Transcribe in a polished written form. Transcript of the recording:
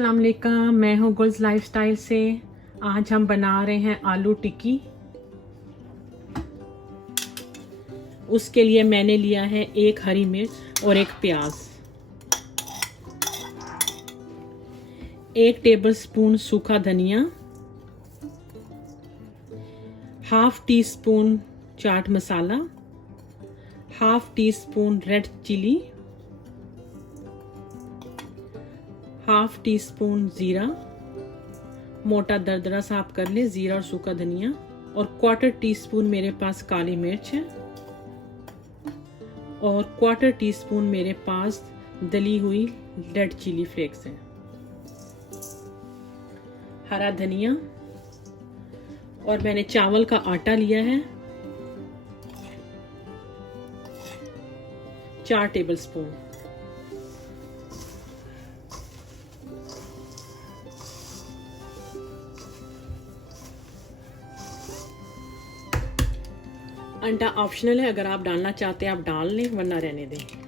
अस्सलाम वालेकुम, मैं हूँ गुल्स लाइफस्टाइल से। आज हम बना रहे हैं आलू टिक्की। उसके लिए मैंने लिया है एक हरी मिर्च और एक प्याज, 1 टेबलस्पून सूखा धनिया, ½ teaspoon chaat masala, ½ teaspoon red chilli, ½ teaspoon जीरा, मोटा दरदरा सा आप कर ले, जीरा और सूखा धनिया, और 1/4 टीस्पून मेरे पास काली मिर्च है, और 1/4 टीस्पून मेरे पास दली हुई रेड चिली फ्लेक्स है, हरा धनिया, और मैंने चावल का आटा लिया है 4 टेबलस्पून। अंडा ऑप्शनल है, अगर आप डालना चाहते हैं आप डाल लें, वरना रहने दें।